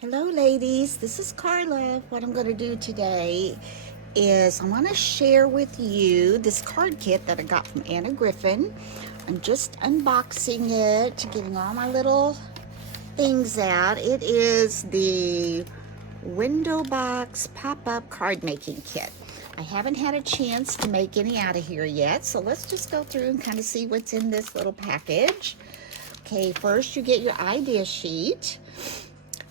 Hello ladies, this is Carla. What I'm going to do today is I want to share with you this card kit that I got from Anna Griffin. I'm just unboxing it, getting all my little things out. It is the Window Box pop-up card making kit. I haven't had a chance to make any out of here yet, so let's just go through and kind of see what's in this little package. Okay, first you get your idea sheet.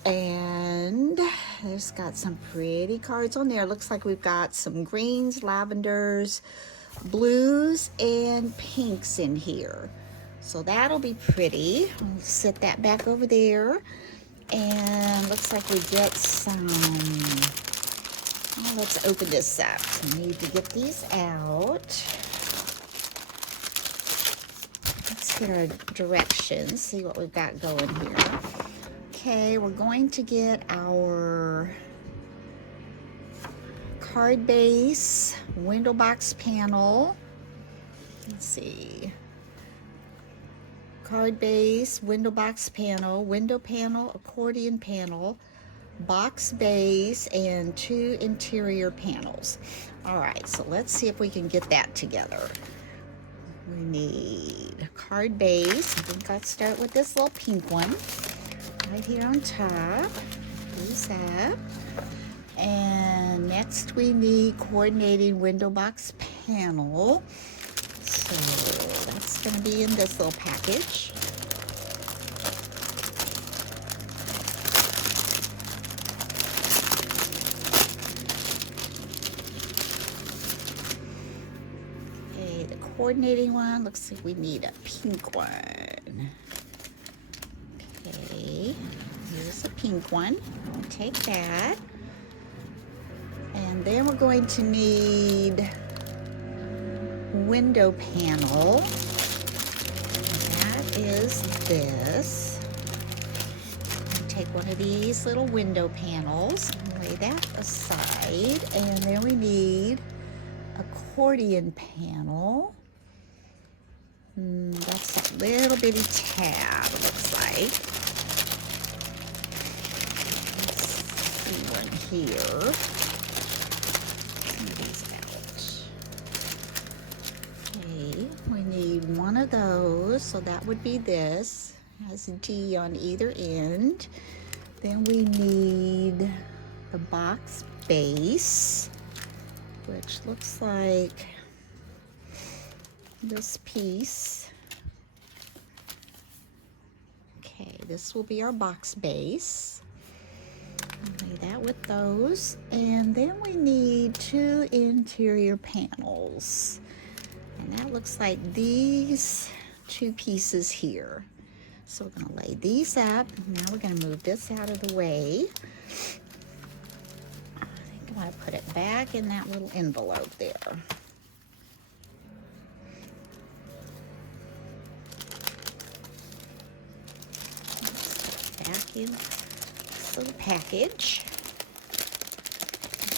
And it's got some pretty cards on there. Looks like we've got some greens, lavenders, blues, and pinks in here. So that'll be pretty. I'll set that back over there. And looks like we get some, let's open this up. I need to get these out. Let's get our directions, see what we've got going here. Okay, we're going to get our card base, window box panel. Let's see. Card base, window box panel, window panel, accordion panel, box base, and 2 interior panels. All right, so let's see if we can get that together. We need a card base. I think I'll start with this little pink one. Right here on top, use that. And next we need coordinating window box panel. So that's going to be in this little package. Okay, the coordinating one looks like we need a pink one. Okay, here's a pink one. I'll take that. And then we're going to need window panel. That is this. I'll take one of these little window panels and lay that aside. And then we need accordion panel. That's that little bitty tab, it looks like. One here. These out. Okay, we need one of those, so that would be this. It has a D on either end. Then we need the box base, which looks like this piece. Okay, this will be our box base. Lay that with those, and then we need 2 interior panels, and that looks like these 2 pieces here. So we're going to lay these up. Now we're going to move this out of the way. I think I'm going to put it back in that little envelope there. Back in little package.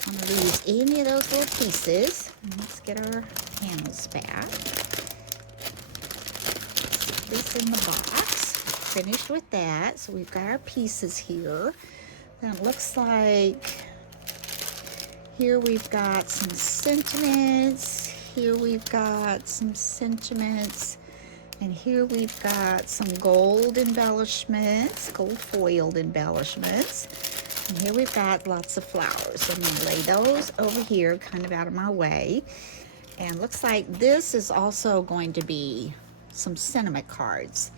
I'm going to lose any of those little pieces. Let's get our panels back. Stick this in the box. Finished with that. So we've got our pieces here. Then it looks like here we've got some sentiments. Here we've got some sentiments. And here we've got some gold embellishments, gold foiled embellishments. And here we've got lots of flowers. So I'm going to lay those over here, kind of out of my way. And looks like this is also going to be some sentiment cards.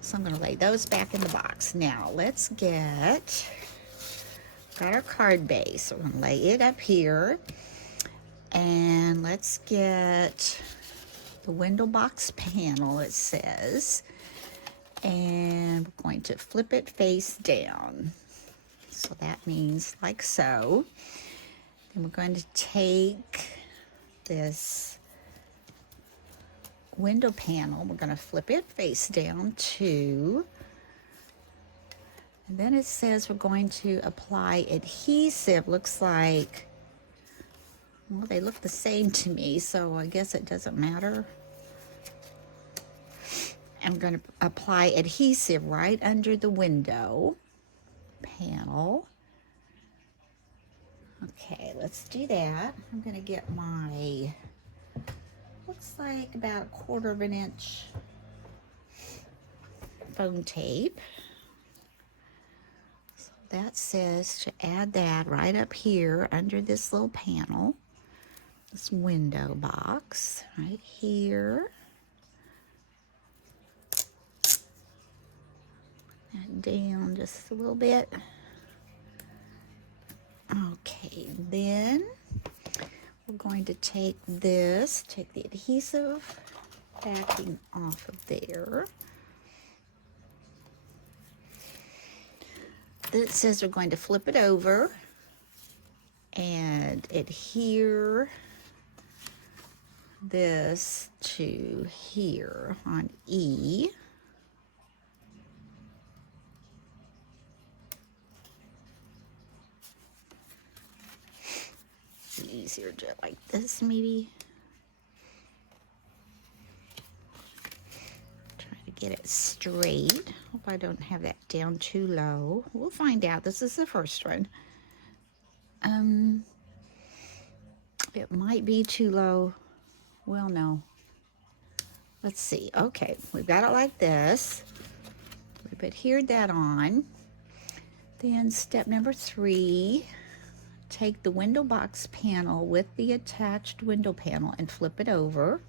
So I'm going to lay those back in the box. Now let's got our card base. So we're going to lay it up here. And let's get the window box panel, it says, and we're going to flip it face down. So that means like so. Then we're going to take this window panel, we're going to flip it face down too. And then it says we're going to apply adhesive. Looks like, well, they look the same to me, so I guess it doesn't matter. I'm going to apply adhesive right under the window. panel. Okay, let's do that. I'm going to get my, looks like about 1/4 of an inch foam tape. So that says to add that right up here under this little panel, this window box right here. That down just a little bit. Okay, then we're going to take this, take the adhesive backing off of there. Then it says we're going to flip it over and adhere this to here on E. Easier to do it like this, maybe. Try to get it straight. Hope I don't have that down too low. We'll find out. This is the first one. It might be too low. Well, no. Let's see. Okay, we've got it like this. We've adhered that on. Then step number 3. Take the window box panel with the attached window panel and flip it over.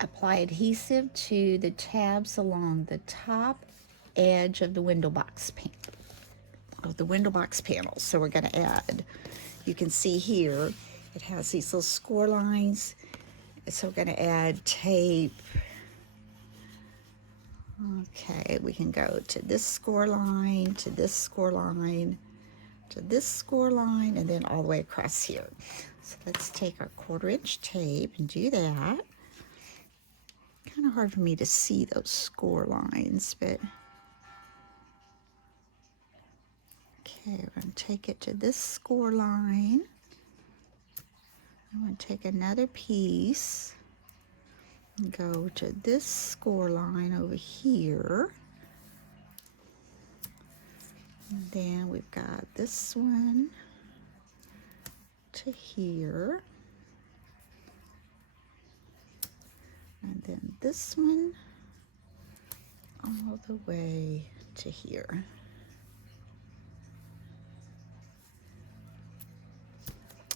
Apply adhesive to the tabs along the top edge of the window box panel. So we're going to add, you can see here, it has these little score lines. So we're going to add tape. Okay, we can go to this score line, to this score line, to this score line, and then all the way across here. So let's take our 1/4 inch tape and do that. Kind of hard for me to see those score lines, but okay, we're going to take it to this score line. I'm going to take another piece and go to this score line over here. And then we've got this one to here. And then this one all the way to here.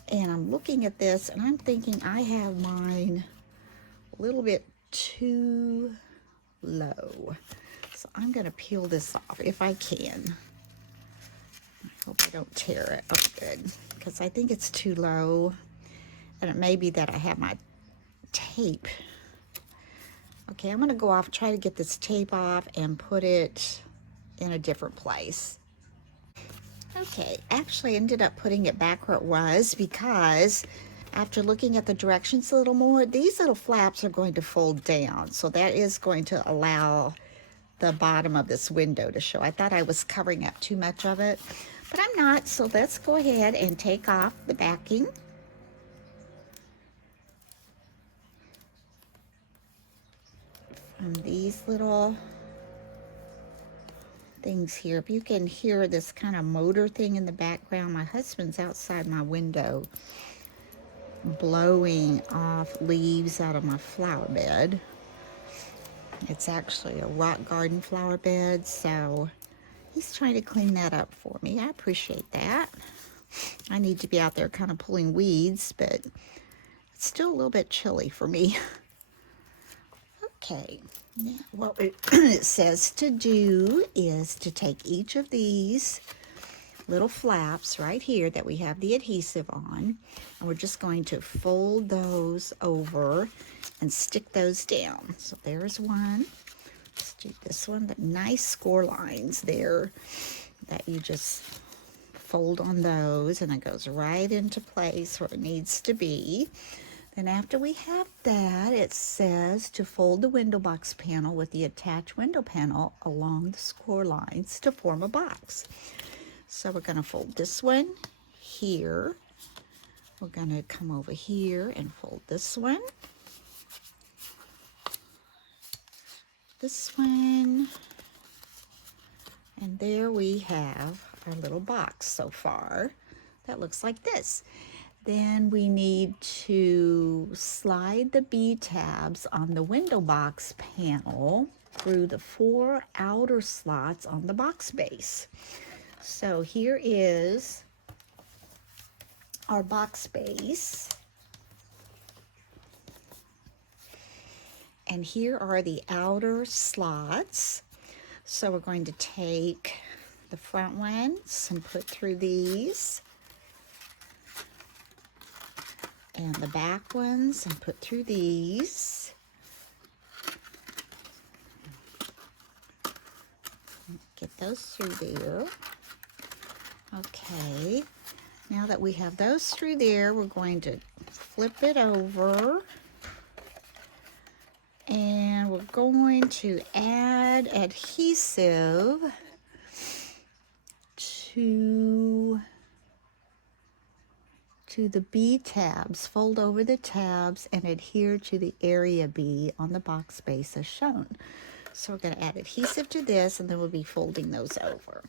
And I'm looking at this and I'm thinking I have mine a little bit too low. So I'm going to peel this off if I can. I hope I don't tear it. Oh, good. Because I think it's too low. And it may be that I have my tape. Okay, I'm going to go off, try to get this tape off and put it in a different place. Okay, actually ended up putting it back where it was because after looking at the directions a little more, these little flaps are going to fold down. So that is going to allow the bottom of this window to show. I thought I was covering up too much of it, but I'm not. So let's go ahead and take off the backing. From these little things here. If you can hear this kind of motor thing in the background, my husband's outside my window blowing off leaves out of my flower bed. It's actually a rock garden flower bed, so he's trying to clean that up for me. I appreciate that. I need to be out there kind of pulling weeds, but it's still a little bit chilly for me. Okay, now what it says to do is to take each of these little flaps right here that we have the adhesive on, and we're just going to fold those over and stick those down. So there's one. Let's do this one. The nice score lines there that you just fold on those, and it goes right into place where it needs to be. Then after we have that, it says to fold the window box panel with the attached window panel along the score lines to form a box. So we're going to fold this one here. We're going to come over here and fold this one this one. And there we have our little box so far. That looks like this. Then we need to slide the B tabs on the window box panel through the 4 outer slots on the box base. So here is our box base. And here are the outer slots. So we're going to take the front ones and put through these, and the back ones and put through these. Get those through there. Okay, now that we have those through there, we're going to flip it over. And we're going to add adhesive to the B tabs. Fold over the tabs and adhere to the area B on the box base as shown. So we're going to add adhesive to this, and then we'll be folding those over.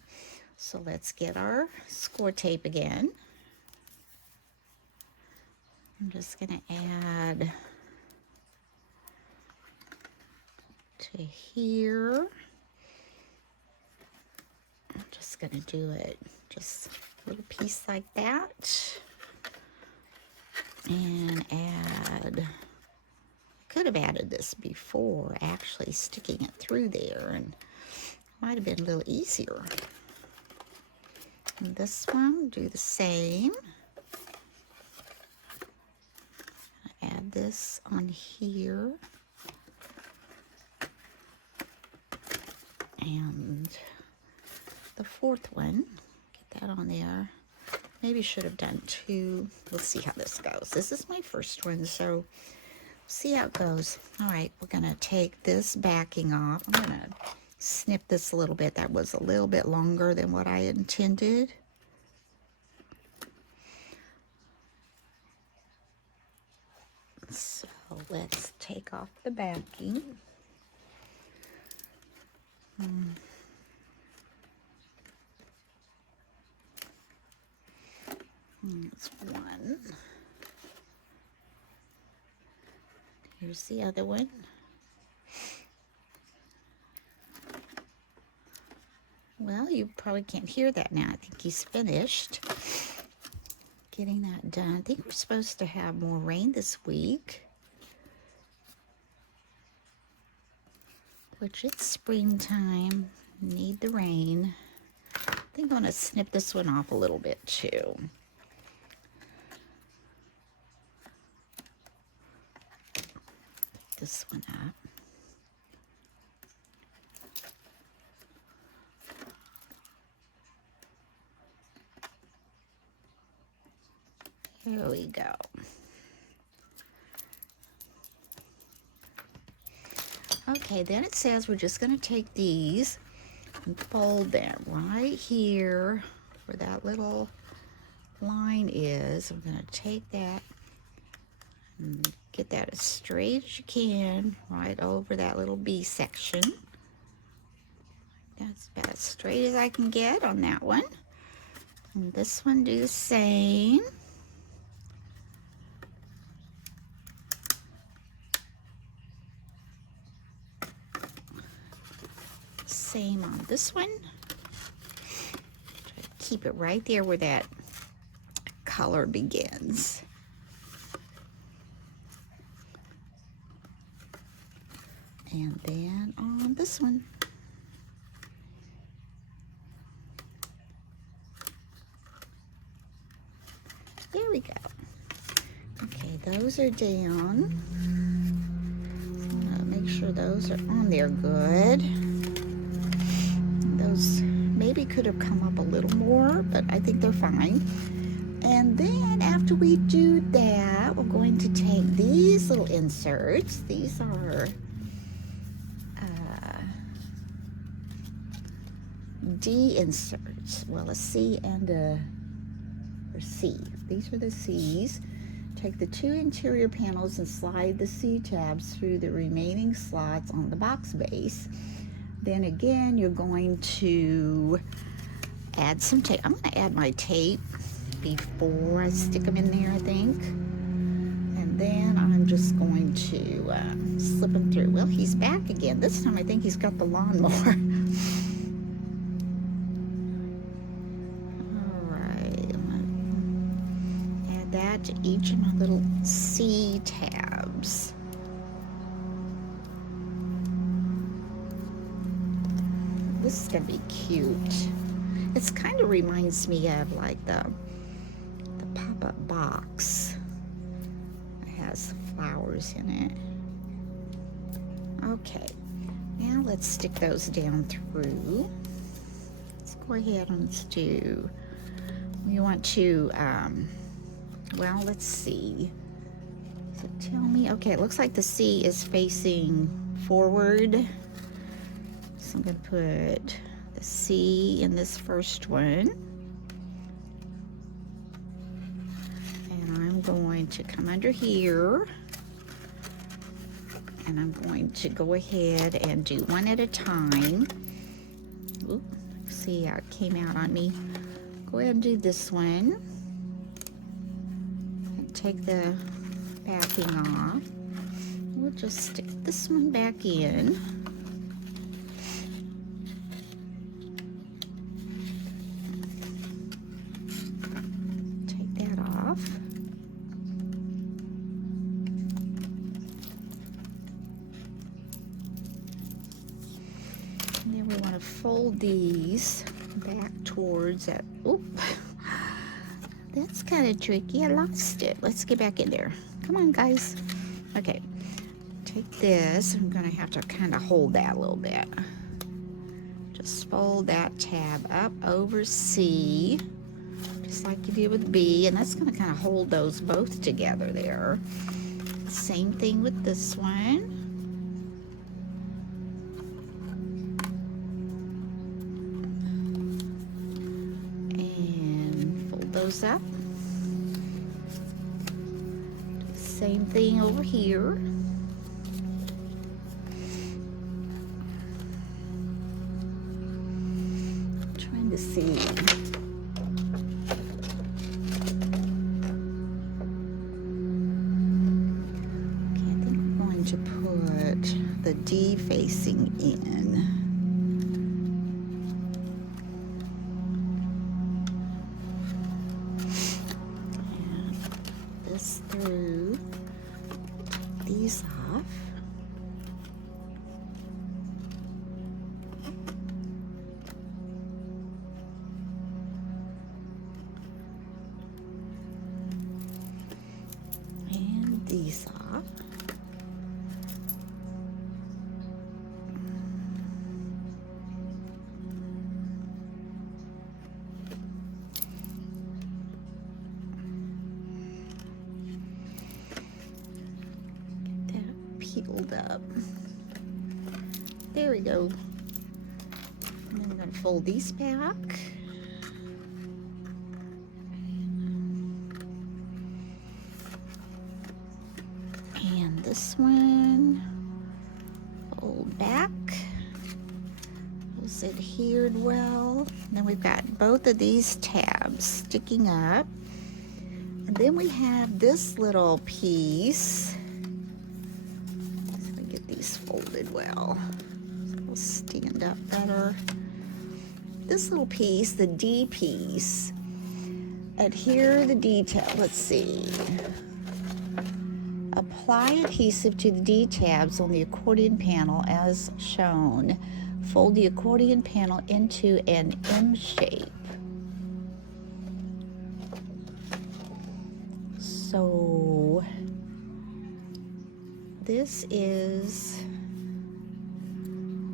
So let's get our score tape again. I'm just going to add to here. I'm just going to do it just a little piece like that, and add, could have added this before actually sticking it through there, and might have been a little easier. And this one, do the same. Add this on here. And the fourth one, get that on there. Maybe should have done 2. We'll see how this goes. This is my first one, so see how it goes. All right, we're gonna take this backing off. I'm gonna snip this a little bit. That was a little bit longer than what I intended. So let's take off the backing. That's one. Here's the other one. Well, you probably can't hear that now. I think he's finished getting that done. I think we're supposed to have more rain this week, which it's springtime. Need the rain. I think I'm going to snip this one off a little bit too. Pick this one up. Here we go. Okay, then it says we're just going to take these and fold them right here where that little line is. I'm going to take that and get that as straight as you can right over that little B section. That's about as straight as I can get on that one. And this one, do the same. Same on this one. Try to keep it right there where that color begins. And then on this one. There we go. Okay, those are down. Make sure those are on there good. Those maybe could have come up a little more, but I think they're fine. And then after we do that, we're going to take these little inserts. These are D inserts. Well, a C and a C. These are the C's. take the 2 interior panels and slide the C-tabs through the remaining slots on the box base. Then again, you're going to add some tape. I'm going to add my tape before I stick them in there, I think. And then I'm just going to slip them through. Well, he's back again. This time I think he's got the lawnmower. Alright, I'm going to add that to each of my little C-tabs. This is going to be cute. It kind of reminds me of like the pop-up box. It has flowers in it. Okay, now let's stick those down through. Let's go ahead and let's do, we want to, well, let's see. Does it tell me? Okay, it looks like the C is facing forward. So I'm going to put the C in this first one. And I'm going to come under here. And I'm going to go ahead and do one at a time. Oop, see how it came out on me. Go ahead and do this one. And take the backing off. We'll just stick this one back in. Fold these back towards that. Oop, that's kind of tricky. I lost it. Let's get back in there. Come on, guys. Okay, take this. I'm gonna have to kind of hold that a little bit. Just fold that tab up over C, just like you did with B, and that's gonna kind of hold those both together there. Same thing with this one. Those up. Same thing over here. Trying to see. Okay, I think I'm going to put the D facing in. Through these off. And these off. Peeled up. There we go. And then I'm going to fold these back. And this one, fold back. Those adhered well. And then we've got both of these tabs sticking up. And then we have this little piece. Folded well. So we'll stand up better. This little piece, the D piece, adhere the detail. Let's see. Apply adhesive to the D tabs on the accordion panel as shown. Fold the accordion panel into an M shape. So this is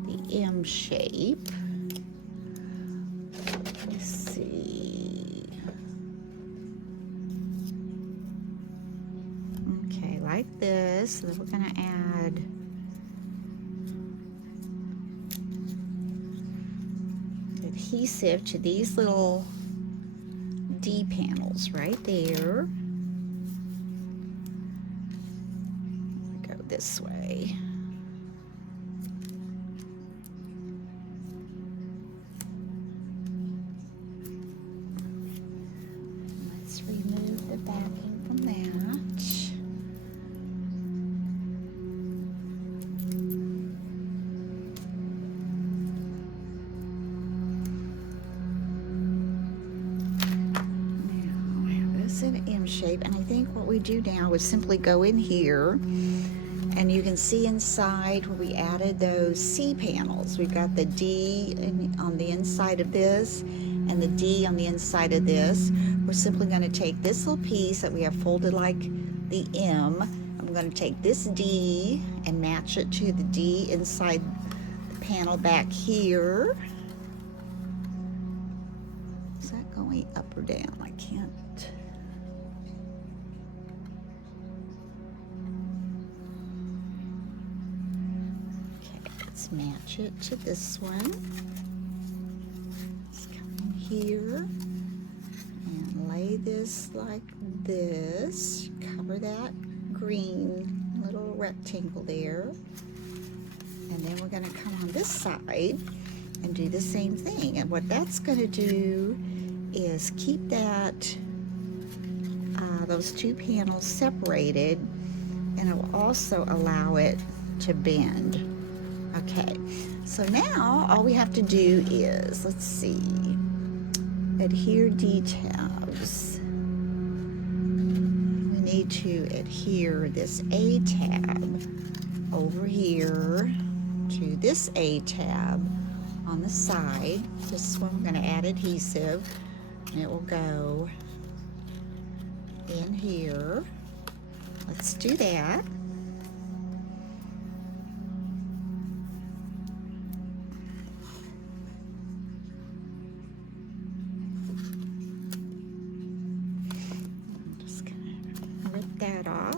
the M shape. Let's see. Okay, like this. Then we're going to add adhesive to these little D panels right there. this way. Let's remove the backing from that. An M shape, and I think what we do now is simply go in here, and you can see inside where we added those C panels. We've got the D on the inside of this and the D on the inside of this. We're simply going to take this little piece that we have folded like the M. I'm going to take this D and match it to the D inside the panel back here. Is that going up or down? I can't. Match it to this one. Let's come in here and lay this like this. Cover that green little rectangle there. And then we're going to come on this side and do the same thing. And what that's going to do is keep that those two panels separated, and it will also allow it to bend. Okay, so now all we have to do is, let's see, adhere D tabs. We need to adhere this A tab over here to this A tab on the side. This one we're going to add adhesive, and it will go in here. Let's do that. That off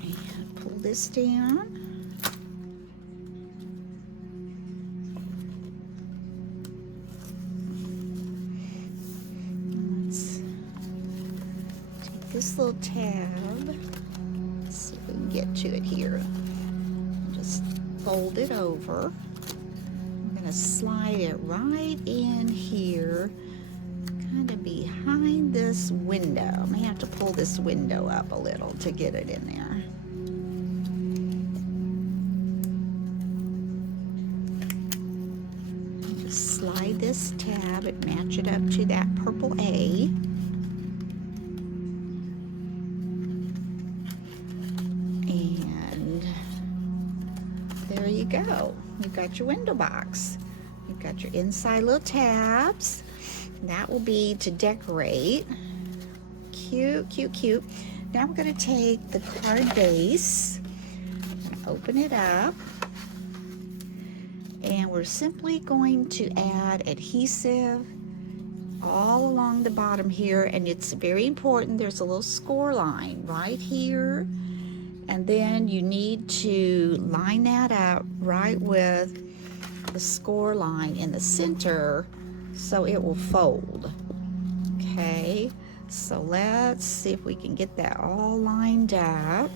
and pull this down. Let's take this little tab. Let's see if we can get to it here. Just fold it over. I'm going to slide it right in here, kind of behind this window. I may have to pull this window up a little to get it in there. Just slide this tab and match it up to that purple A. And there you go. You've got your window box. You've got your inside little tabs. That will be to decorate. Cute, cute, cute. Now we're going to take the card base and open it up. And we're simply going to add adhesive all along the bottom here. And it's very important, there's a little score line right here. And then you need to line that up right with the score line in the center, so it will fold. Okay, so let's see if we can get that all lined up.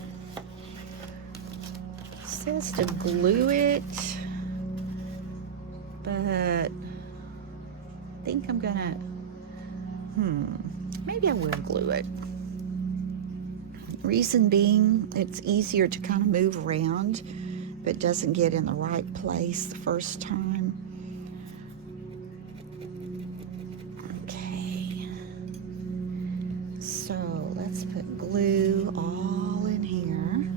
It says to glue it, but I think I'm gonna, maybe I will glue it. Reason being, it's easier to kind of move around if it doesn't get in the right place the first time. So let's put glue all in here.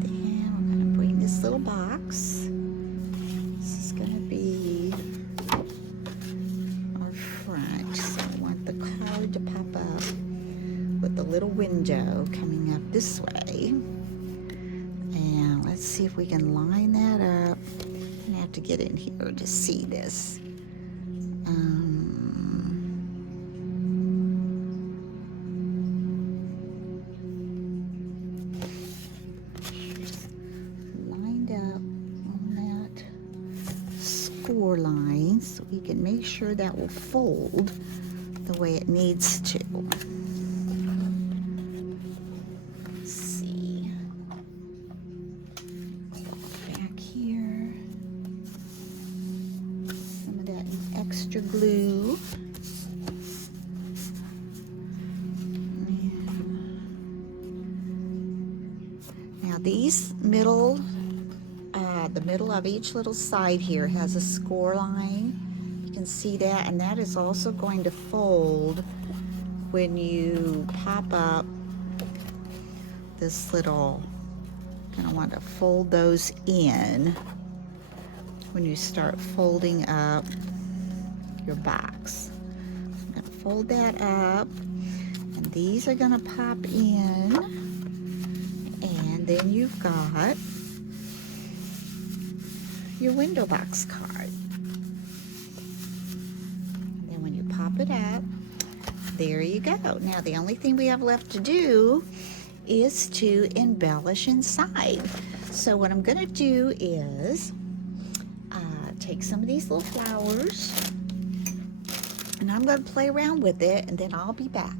Then we're going to bring this little box. This is going to be our front. So I want the card to pop up with the little window coming up this way. Let's see if we can line that up. I have to get in here to see this. Lined up score lines so we can make sure that will fold the way it needs to. Let's see. Back here. Some of that extra glue. Now these middle, the middle of each little side here has a score line. You can see that, and that is also going to fold when you pop up this little, you're going to want to fold those in when you start folding up your box. I'm going to fold that up, and these are going to pop in, and then you've got your window box card. And then when you pop it up, there you go. Now the only thing we have left to do is to embellish inside. So what I'm going to do is take some of these little flowers, and I'm going to play around with it, and then I'll be back.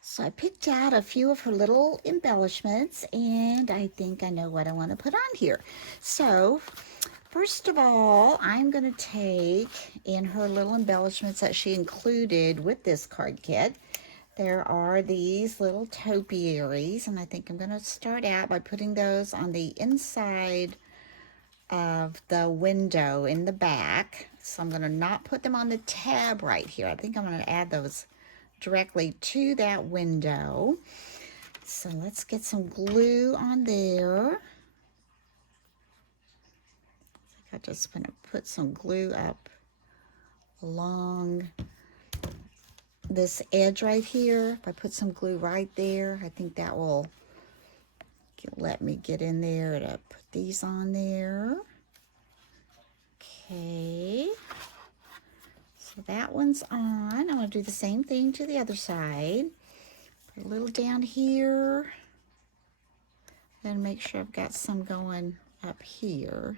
So I picked out a few of her little embellishments, and I think I know what I want to put on here. So first of all, I'm going to take in her little embellishments that she included with this card kit. There are these little topiaries, and I think I'm going to start out by putting those on the inside of the window in the back. So I'm going to not put them on the tab right here. I think I'm going to add those directly to that window. So let's get some glue on there. I just going to put some glue up along this edge right here. If I put some glue right there, I think that will let me get in there to put these on there. Okay, so that one's on. I'm going to do the same thing to the other side. Put a little down here. Then make sure I've got some going up here.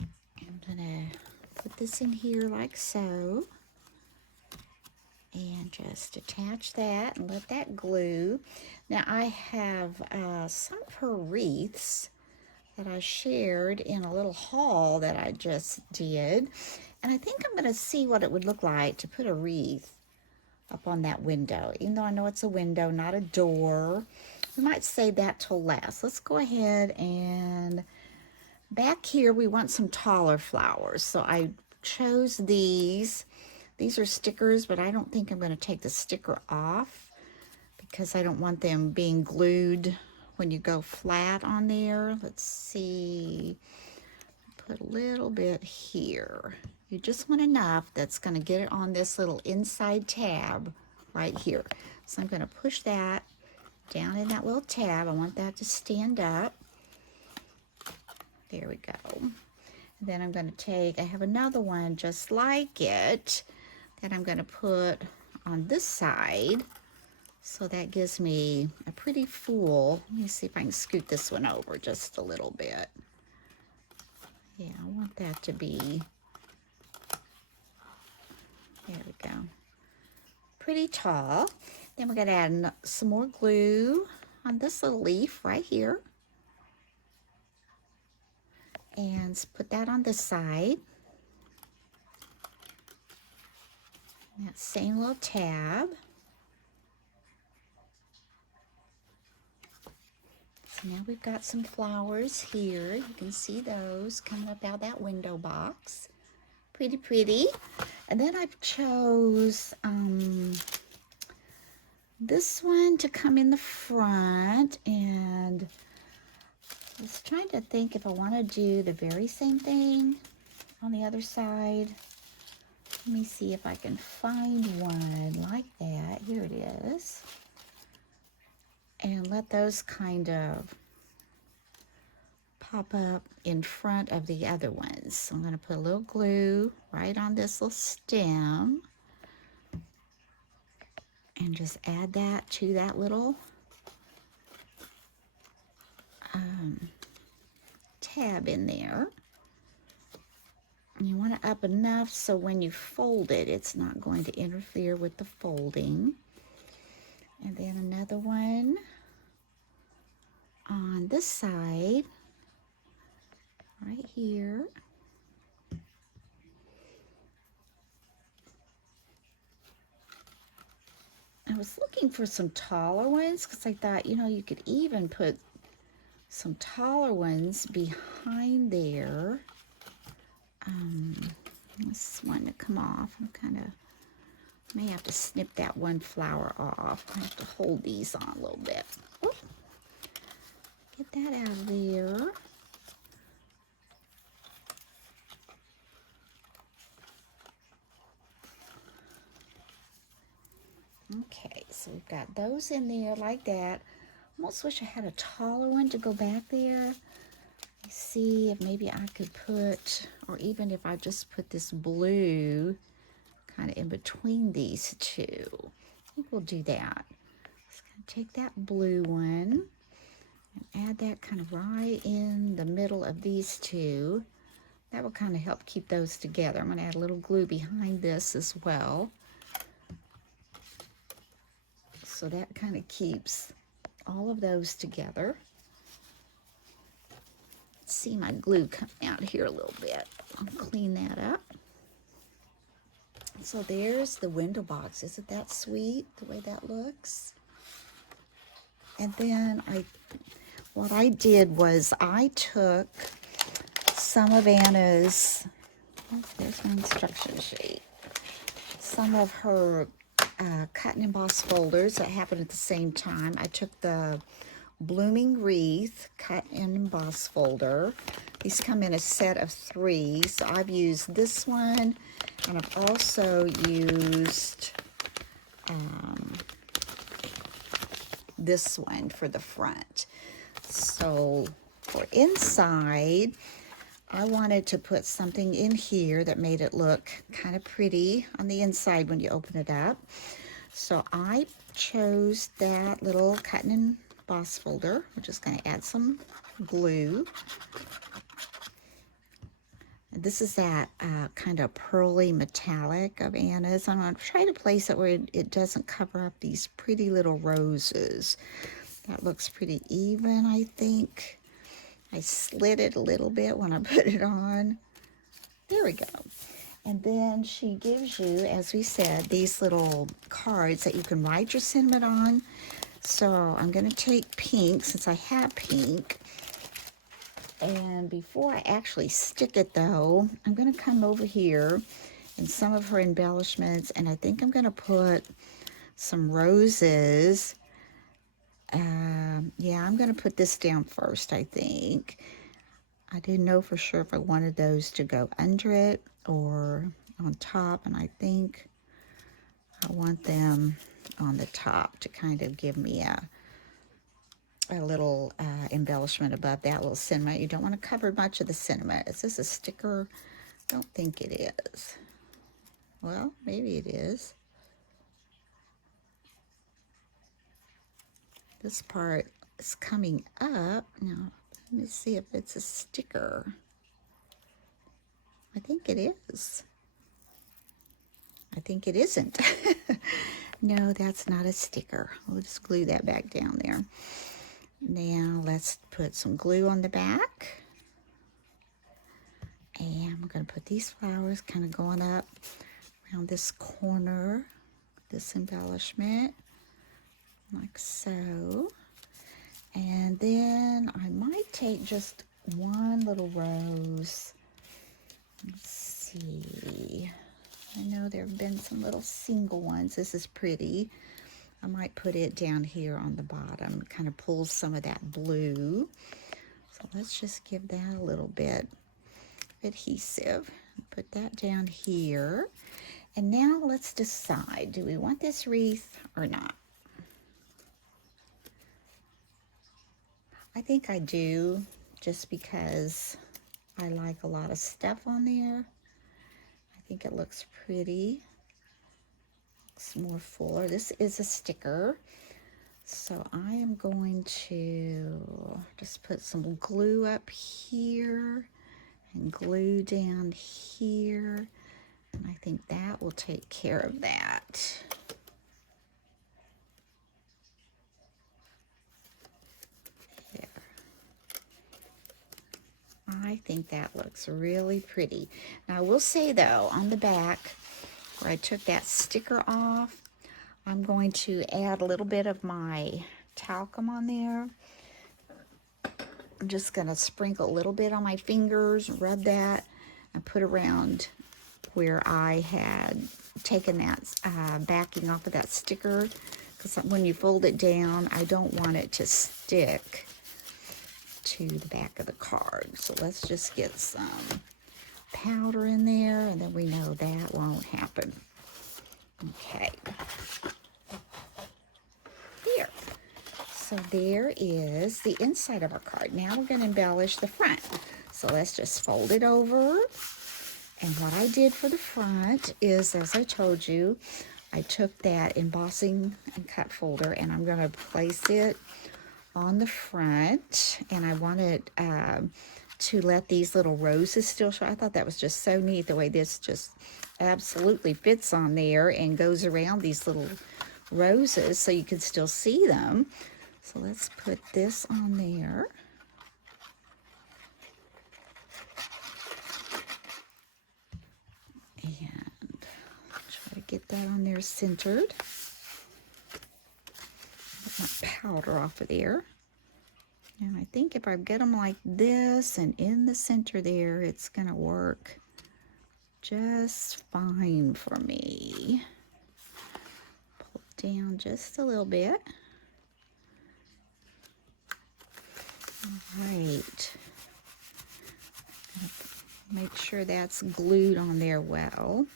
I'm going to put this in here like so. And just attach that and let that glue. Now I have some of her wreaths that I shared in a little haul that I just did. And I think I'm going to see what it would look like to put a wreath up on that window. Even though I know it's a window, not a door. We might save that till last. Let's go ahead and back here we want some taller flowers. So I chose these. These are stickers, but I don't think I'm going to take the sticker off because I don't want them being glued when you go flat on there. Let's see. Put a little bit here. You just want enough that's going to get it on this little inside tab right here. So I'm going to push that down in that little tab. I want that to stand up. There we go. And then I'm going to take, I have another one just like it that I'm going to put on this side. So that gives me a pretty full, let me see if I can scoot this one over just a little bit. Yeah, I want that to be, there we go, pretty tall. Then we're going to add some more glue on this little leaf right here. And put that on this side. That same little tab. So now we've got some flowers here. You can see those coming up out of that window box. Pretty, pretty. And then I chose this one to come in the front, and I was trying to think if I want to do the very same thing on the other side. Let me see if I can find one like that. Here it is. And let those kind of pop up in front of the other ones. So I'm going to put a little glue right on this little stem. And just add that to that little tab in there. You want it up enough so when you fold it, it's not going to interfere with the folding. And then another one on this side, right here. I was looking for some taller ones because I thought, you know, you could even put some taller ones behind there. This one to come off. I'm kind of may have to snip that one flower off. I have to hold these on a little bit. Whoop. Get that out of there. Okay, so we've got those in there like that. I almost wish I had a taller one to go back there. See if maybe I could put, or even if I just put this blue kind of in between these two. I think we'll do that. Just gonna take that blue one and add that kind of right in the middle of these two. That will kind of help keep those together. I'm gonna add a little glue behind this as well. So that kind of keeps all of those together. See my glue coming out here a little bit. I'll clean that up. So there's the window box. Isn't that sweet, the way that looks? And then what I did was I took some of Anna's, oh, there's my instruction sheet, some of her cut and emboss folders that happened at the same time. I took the Blooming Wreath cut and emboss folder. These come in a set of 3, so I've used this one, and I've also used this one for the front. So for inside, I wanted to put something in here that made it look kind of pretty on the inside when you open it up. So I chose that little cut and emboss folder. We're just going to add some glue. This is that kind of pearly metallic of Anna's. I'm going to try to place it where it doesn't cover up these pretty little roses. That looks pretty even, I think. I slid it a little bit when I put it on. There we go. And then she gives you, as we said, these little cards that you can write your sentiment on. So I'm going to take pink, since I have pink. And before I actually stick it, though, I'm going to come over here in some of her embellishments, and I think I'm going to put some roses. Yeah, I'm going to put this down first, I think. I didn't know for sure if I wanted those to go under it or on top, and I think I want them on the top to kind of give me a little embellishment above that little sentiment. You don't want to cover much of the sentiment. Is this a sticker? I don't think it is. Well, maybe it is. This part is coming up. Now, let me see if it's a sticker. I think it is. I think it isn't. No, that's not a sticker. We'll just glue that back down there. Now let's put some glue on the back. And we're going to put these flowers kind of going up around this corner, this embellishment, like so. And then I might take just one little rose. Let's see. I know there have been some little single ones. This is pretty. I might put it down here on the bottom. Kind of pulls some of that blue. So let's just give that a little bit of adhesive. Put that down here. And now let's decide, do we want this wreath or not? I think I do, just because I like a lot of stuff on there. I think it looks pretty. Looks more fuller. This is a sticker. So I am going to just put some glue up here and glue down here. And I think that will take care of that. There. I think that looks really pretty. Now I will say though, on the back where I took that sticker off, I'm going to add a little bit of my talcum on there. I'm just going to sprinkle a little bit on my fingers, rub that, and put around where I had taken that backing off of that sticker. Because when you fold it down, I don't want it to stick to the back of the card. So let's just get some powder in there, and then we know that won't happen. Okay. Here. So there is the inside of our card. Now we're going to embellish the front. So let's just fold it over. And what I did for the front is, as I told you, I took that embossing and cut folder and I'm going to place it on the front. And I wanted to let these little roses still show. I thought that was just so neat the way this just absolutely fits on there and goes around these little roses so you can still see them. So let's put this on there. And try to get that on there centered. Get my powder off of there. And I think if I get them like this and in the center there, it's going to work just fine for me. Pull it down just a little bit. All right. Make sure that's glued on there well.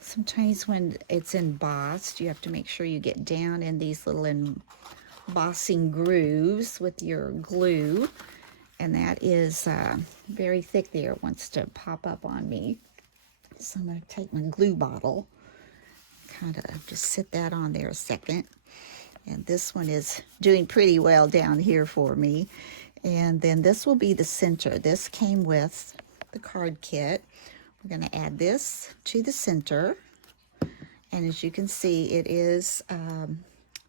Sometimes when it's embossed, you have to make sure you get down in these little embossing grooves with your glue. And that is very thick there. It wants to pop up on me. So I'm going to take my glue bottle, kind of just sit that on there a second. And this one is doing pretty well down here for me. And then this will be the center. This came with the card kit. We're going to add this to the center. And as you can see, it is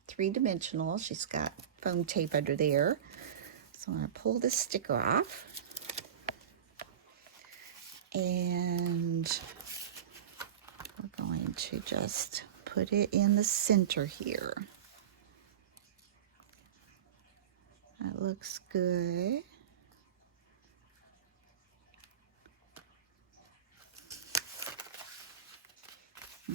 three-dimensional. She's got foam tape under there. So I'm going to pull this sticker off. And we're going to just put it in the center here. That looks good.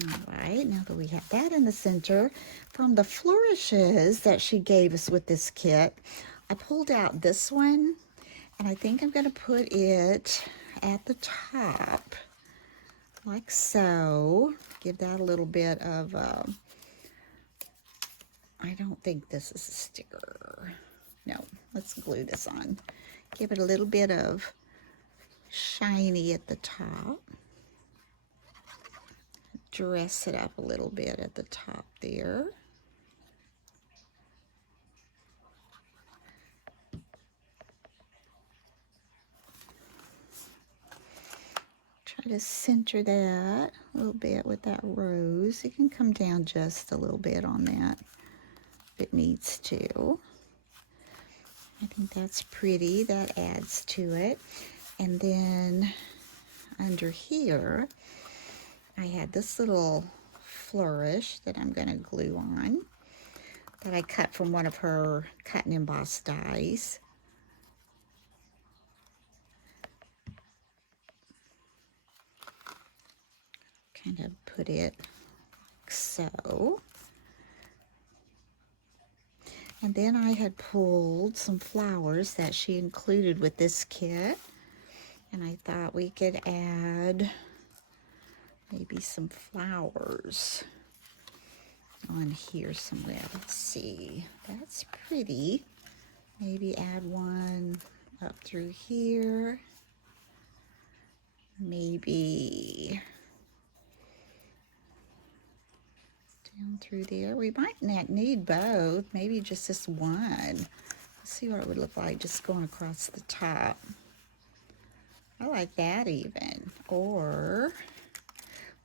All right, now that we have that in the center, from the flourishes that she gave us with this kit, I pulled out this one, and I think I'm going to put it at the top, like so. Give that a little bit of, I don't think this is a sticker. No, let's glue this on. Give it a little bit of shiny at the top. Dress it up a little bit at the top there. Try to center that a little bit with that rose. It can come down just a little bit on that if it needs to. I think that's pretty. That adds to it. And then under here, I had this little flourish that I'm going to glue on that I cut from one of her cut and emboss dies. Kind of put it like so. And then I had pulled some flowers that she included with this kit. And I thought we could add maybe some flowers on here somewhere. Let's see. That's pretty. Maybe add one up through here. Maybe down through there. We might not need both. Maybe just this one. Let's see what it would look like just going across the top. I like that even. Or,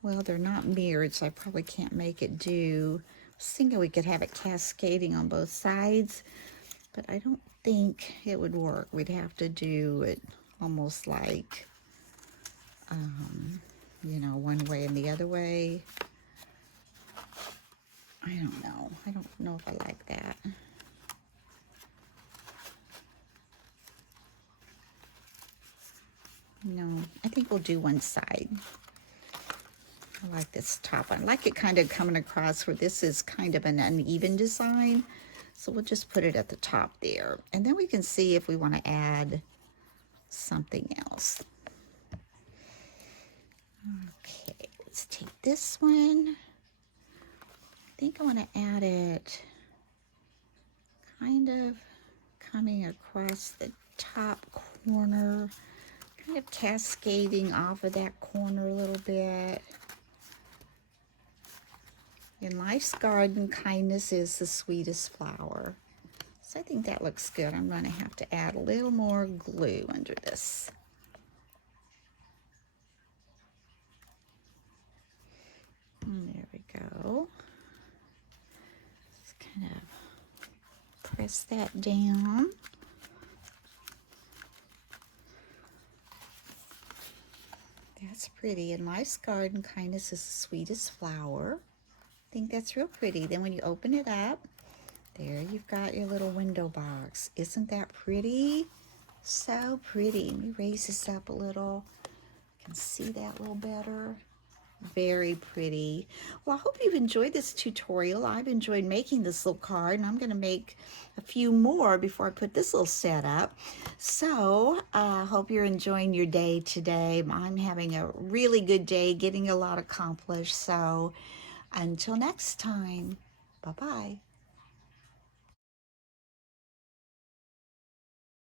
well, they're not mirrored, so I probably can't make it do. I was thinking we could have it cascading on both sides, but I don't think it would work. We'd have to do it almost like, you know, one way and the other way. I don't know. I don't know if I like that. No, I think we'll do one side. I like this top one. I like it kind of coming across where this is kind of an uneven design. So we'll just put it at the top there. And then we can see if we want to add something else. Okay, let's take this one. I think I want to add it kind of coming across the top corner, kind of cascading off of that corner a little bit. In life's garden, kindness is the sweetest flower. So I think that looks good. I'm going to have to add a little more glue under this. And there we go. Just kind of press that down. That's pretty. In life's garden, kindness is the sweetest flower. I think that's real pretty. Then when you open it up, there you've got your little window box. Isn't that pretty? So pretty. Let me raise this up a little. You can see that a little better. Very pretty. Well, I hope you've enjoyed this tutorial. I've enjoyed making this little card, and I'm going to make a few more before I put this little set up. So I hope you're enjoying your day today. I'm having a really good day, getting a lot accomplished. So until next time, bye-bye.